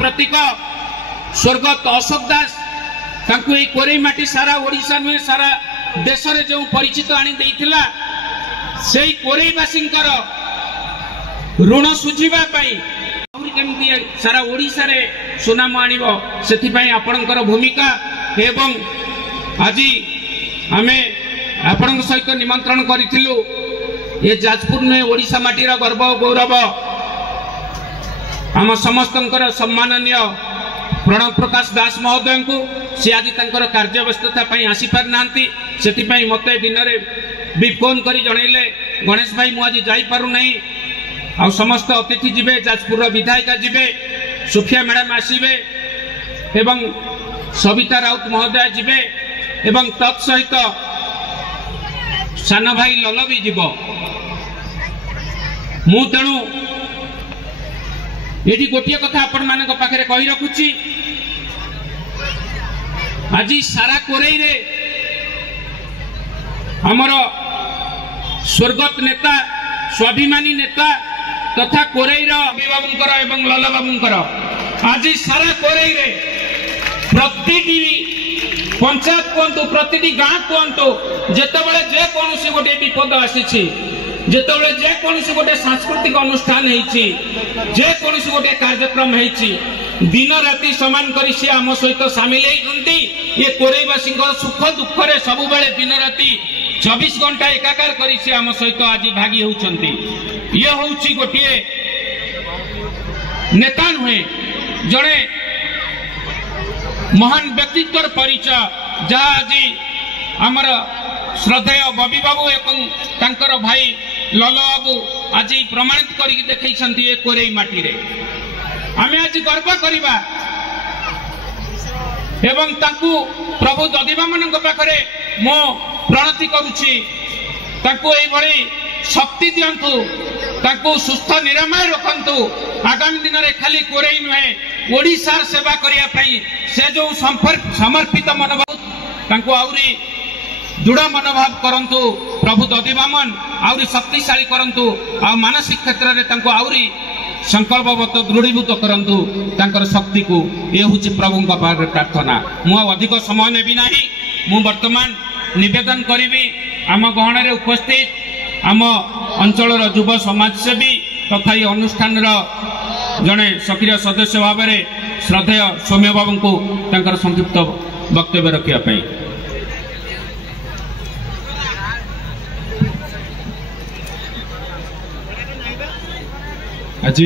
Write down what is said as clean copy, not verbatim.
प्रतीक स्वर्गत अशोक दास तांकु ए कोरेई माटी सारा ओडिशा नुहे सारा देश रे जो परिचित आनी देइथिला सेई कोरेईवासींकर ऋण सुझिबा पई आउरी केमती सारा ओडिशा रे सुनाम आनिबो सेथि पई आपणकर भूमिका एवं आज आमे आपणक सहित निमंत्रण करिथिलु ये जाजपुर में ओडिशा माटीर गर्व गौरव आम समस्तंकर सम्माननीय प्रणव प्रकाश दास महोदय को सी आज तंकर कार्य व्यस्तता पई आसी पार नांती सेति पई मते दिन रे भी फोन करी जणैले गणेश भाई मु आज जाई पारु नहीं आ समस्त अतिथि जिबे जाजपुर विधायिका जिबे सुफिया मैडम आसीबे एवं सविता राउत महोदय जिबे एवं तत्सहित सान भाई लल भी जीव मु तेणु ये गोटे कथा आपण मान पाखे कही रखुची आज सारा कोरेई रे आमर स्वर्गत नेता स्वाभिमानी नेता तथा कोरेई बाबूंकर एवं लल बाबूंकर आज सारा कोरेई रे प्रति पंचायत कहतु प्रति गाँ कहतु जितेबाला जेकोसी गोटे विपद आसी जितेबाला जेकोसी गोटे सांस्कृतिक अनुष्ठान जेकोसी गोटे कार्यक्रम दिन राति समान करी सी आम सहित सामिल होती ये कोरेईवासी सुख दुख रे सब बेले दिन राति 24 घंटा एकाकार करी सी आम सहित आज भागी होउछंती ये होउछि गोटे नेता नुहे जड़े महान व्यक्तित्व परिचय जहाँ आज आमर श्रद्धेय बबी बाबू एवं तांकर भाई लल बाबू आज प्रमाणित करके देखैछंती ए कोरेई माटी रे आमे आज गर्व करिबा एवं तांकु प्रभु दधिबामनक पाखरे मो प्रणति करूछि तांकु एई भली शक्ति दियंतु तांकु सुस्थ निरामय रखंतु आगामी दिन रे खाली कोरेई नुहे ओडिशार सेवा करिया पई से जो समर्पित मनोभाव तांकु आउरी दृढ़ मनोभाव करंतु प्रभु दधिबामन आउरी शक्तिशाली करंतु आ मानसिक क्षेत्र रे तांकु आउरी संकल्पबद्ध दृढ़ीभूत करंतु तांकर शक्ति को ये हूँ प्रभु प्रार्थना मु अधिक समय नेबी नाही मु वर्तमान निवेदन करी आम गहन रे उपस्थित आम अंचल युव समाजसेवी तथा ये अनुष्ठान जड़े सक्रिय सदस्य भाव में श्रद्धेय सौम्य बाबू को तांकर संक्षिप्त वक्तव्य रखापी आज